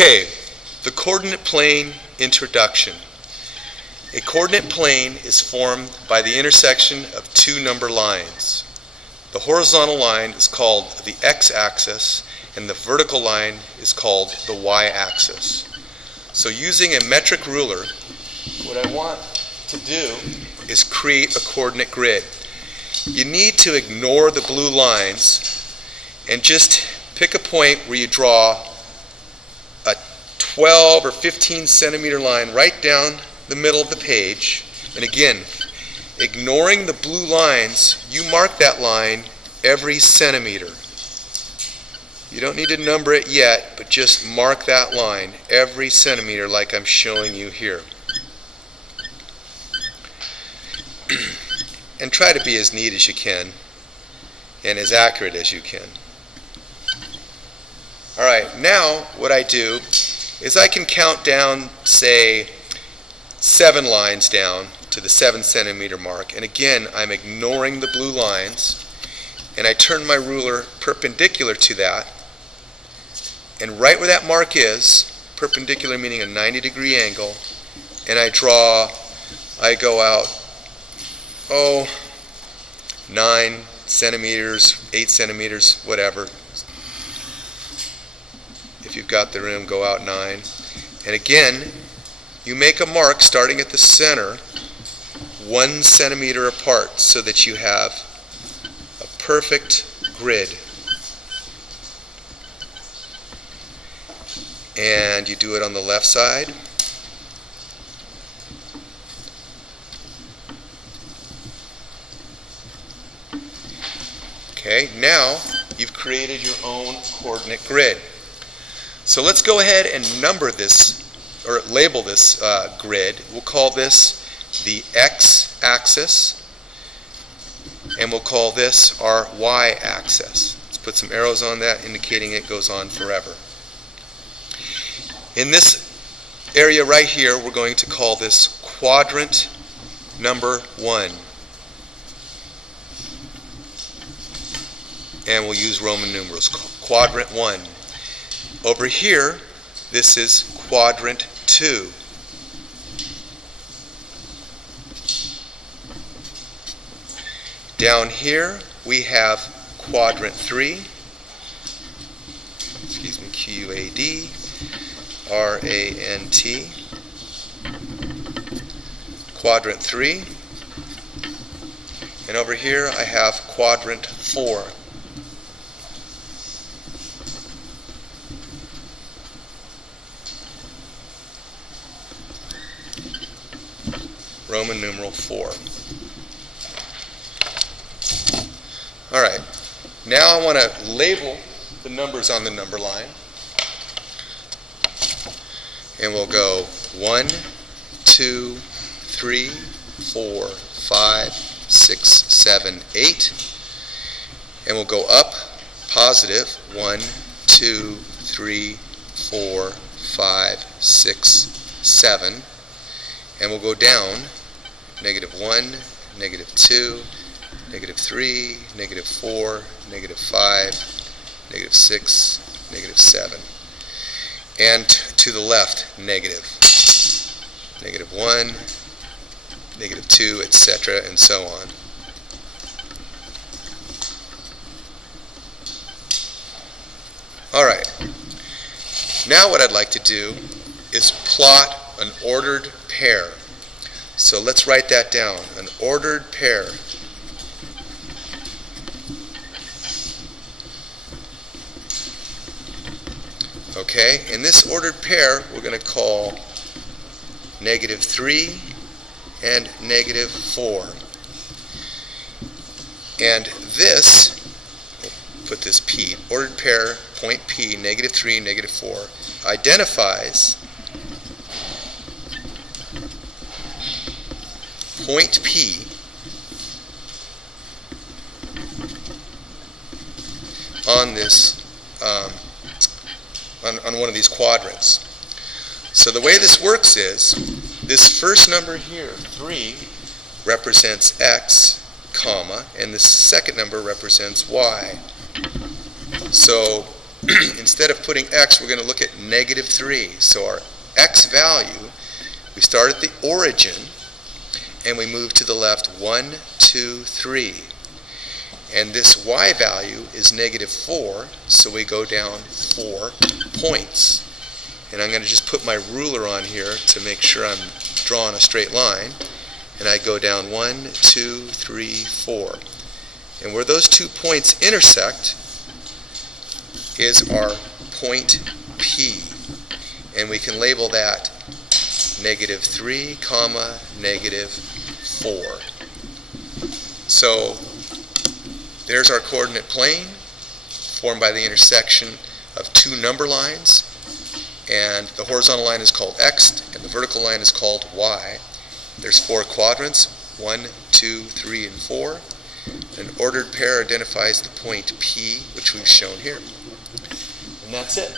Okay, the coordinate plane introduction. A coordinate plane is formed by the intersection of two number lines. The horizontal line is called the x-axis and the vertical line is called the y-axis. So using a metric ruler, what I want to do is create a coordinate grid. You need to ignore the blue lines and just pick a point where you draw a 12 or 15 centimeter line right down the middle of the page. And again, ignoring the blue lines, you mark that line every centimeter. You don't need to number it yet, but just mark that line every centimeter like I'm showing you here. And try to be as neat as you can and as accurate as you can. Alright, now what I do is I can count down, say, 7 lines down to the 7 centimeter mark. And again, I'm ignoring the blue lines. And I turn my ruler perpendicular to that. And right where that mark is, perpendicular meaning a 90-degree angle, and I go out, 9 centimeters, 8 centimeters, whatever. If you've got the room, go out 9. And again, you make a mark starting at the center 1 centimeter apart so that you have a perfect grid. And you do it on the left side. Okay, now you've created your own coordinate grid. So let's go ahead and number this, or label this grid. We'll call this the x-axis, and we'll call this our y-axis. Let's put some arrows on that indicating it goes on forever. In this area right here, we're going to call this quadrant number 1. And we'll use Roman numerals, quadrant 1. Over here, this is quadrant 2. Down here, we have quadrant 3. Excuse me, Q-A-D. R-A-N-T, quadrant 3, and over here I have quadrant 4. Roman numeral 4. Alright, now I want to label the numbers on the number line. And we'll go 1, 2, 3, 4, 5, 6, 7, 8. And we'll go up positive 1, 2, 3, 4, 5, 6, 7. And we'll go down negative 1, negative 2, negative 3, negative 4, negative 5, negative 6, negative 7. And to the left, negative 1, negative 2, etc., and so on. Alright, now what I'd like to do is plot an ordered pair. So let's write that down, an ordered pair. Okay, in this ordered pair, we're going to call negative 3 and negative 4. And this, we'll put this P, ordered pair, point P, negative 3, negative 4, identifies point P on this on one of these quadrants. So the way this works is, this first number here, 3, represents x, comma, and the second number represents y. So instead of putting x, we're going to look at -3. So our x value, we start at the origin, and we move to the left 1, 2, 3. And this y value is -4, so we go down 4 points. And I'm going to just put my ruler on here to make sure I'm drawing a straight line. And I go down 1, 2, 3, 4. And where those 2 points intersect is our point P. And we can label that -3, -4. So there's our coordinate plane formed by the intersection of 2 number lines. And the horizontal line is called X, and the vertical line is called Y. There's 4 quadrants, 1, 2, 3, and 4. An ordered pair identifies the point P, which we've shown here. And that's it.